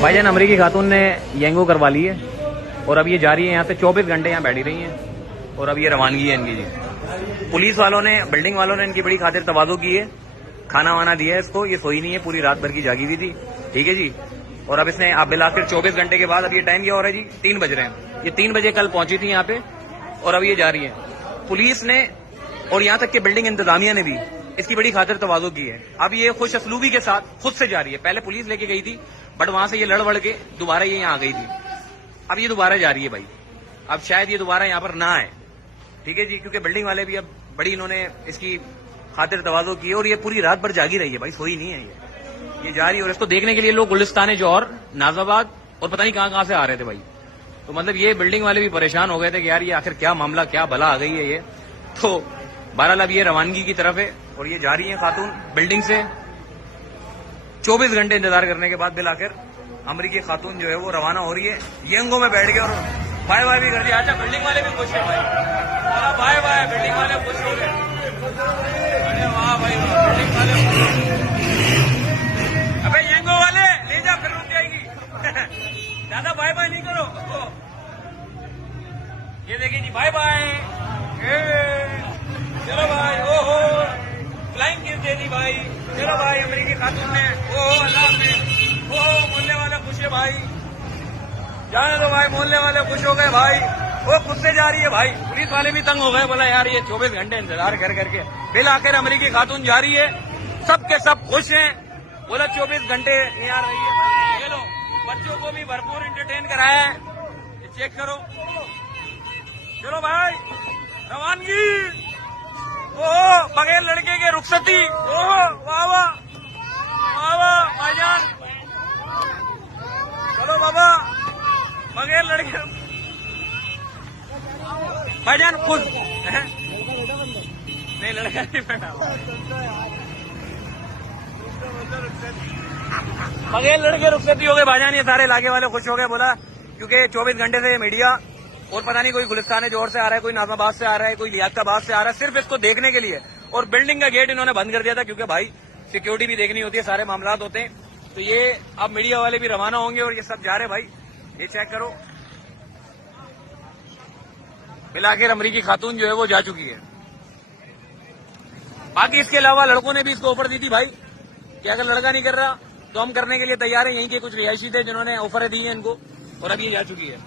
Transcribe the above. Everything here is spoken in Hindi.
भाईजान अमरीकी खातून ने येंगो करवा ली है और अब ये जा रही है यहाँ से। 24 घंटे यहाँ बैठी रही हैं और अब ये रवानगी है इनकी जी। पुलिस वालों ने, बिल्डिंग वालों ने इनकी बड़ी खातिर तवाज़ो की है, खाना वाना दिया है इसको। ये सोई नहीं है, पूरी रात भर की जागी हुई थी, ठीक है जी। और अब इसने आप बिला फिर 24 घंटे के बाद, अब ये टाइम क्या हो रहा है जी, 3 बज रहे हैं। ये 3 बजे कल पहुंची थी यहाँ पे और अब ये जा रही है। पुलिस ने और यहाँ तक कि बिल्डिंग इंतजामिया ने भी इसकी बड़ी खातिर तवाज़ो की है। अब ये खुश असलूबी के साथ खुद से जा रही है। पहले पुलिस लेके गई थी बट वहां से ये लड़ के दोबारा ये यहाँ आ गई थी। अब ये दोबारा जा रही है भाई। अब शायद ये दोबारा यहाँ पर ना आए, ठीक है जी, क्योंकि बिल्डिंग वाले भी अब बड़ी इन्होंने इसकी खातिर तवाज़ो की है और ये पूरी रात भर जागी रही है भाई, सोई नहीं है ये जा रही है। और इसको देखने के लिए लोग गुलिस्तान जौहर, नाजाबाद और पता नहीं कहां से आ रहे थे भाई। तो मतलब ये बिल्डिंग वाले भी परेशान हो गए थे कि यार ये आखिर क्या मामला, क्या भला आ गई है ये। तो बहरहाल अब ये रवानगी की तरफ है और ये जा रही है खातून बिल्डिंग से। 24 घंटे इंतजार करने के बाद बिल आखिर अमरीकी खातून जो है वो रवाना हो रही है। येंगो में बैठ गए और बाय बाय भी कर दिया। अच्छा, बिल्डिंग वाले भी खुश है भाई, बाय बाय, बिल्डिंग वाले खुश हो गए। अरे वाह भाई, बिल्डिंग वाले। अबे येंगो वाले ले जा, फिर रुक जाएगी। ज्यादा बाय बाय नहीं करो। ये देखिए जी, बाय बाय। चलो भाई, ओहो फ्लाइंग किस दे दी भाई। चलो भाई, अमरीकी खातून ने, ओहो अल्लाह हाफिज़। ओहो मोहल्ले वाले खुश है भाई, जाने दो भाई, मोहल्ले वाले खुश हो गए भाई। वो खुद से जा रही है भाई। पुलिस वाले भी तंग हो गए, बोला यार ये 24 घंटे इंतजार कर करके बिल आखिर अमरीकी खातून जा रही है। सब के सब खुश हैं, बोला 24 घंटे यहाँ रही है भाई। ये लो, बच्चों को भी भरपूर एंटरटेन कराया है, चेक करो। चलो भाई, रवानगी। ओह, बगैर लड़के के रुखसती। ओह वाह वाह वाह वाह भाईजान। चलो बाबा, बगैर लड़के भाईजान खुद नहीं, लड़का नहीं बैठा, बगैर लड़के रुखसती हो गए भाईजान। ये सारे इलाके वाले खुश हो गए, बोला क्योंकि 24 घंटे से मीडिया और पता नहीं कोई गुलिस्तान जोर से आ रहा है, कोई नाज़ाबाद से आ रहा है, कोई लियाकताबाद से आ रहा है, सिर्फ इसको देखने के लिए। और बिल्डिंग का गेट इन्होंने बंद कर दिया था क्योंकि भाई सिक्योरिटी भी देखनी होती है, सारे मामला होते हैं। तो ये अब मीडिया वाले भी रवाना होंगे और ये सब जा रहे भाई। ये चेक करो, बिल आखिर अमरीकी खातून जो है वो जा चुकी है। बाकी इसके अलावा लड़कों ने भी इसको ऑफर दी थी भाई कि अगर लड़का नहीं कर रहा तो हम करने के लिए तैयार है। यहीं के कुछ रिहायशी थे जिन्होंने ऑफर दी है इनको और अब ये जा चुकी है।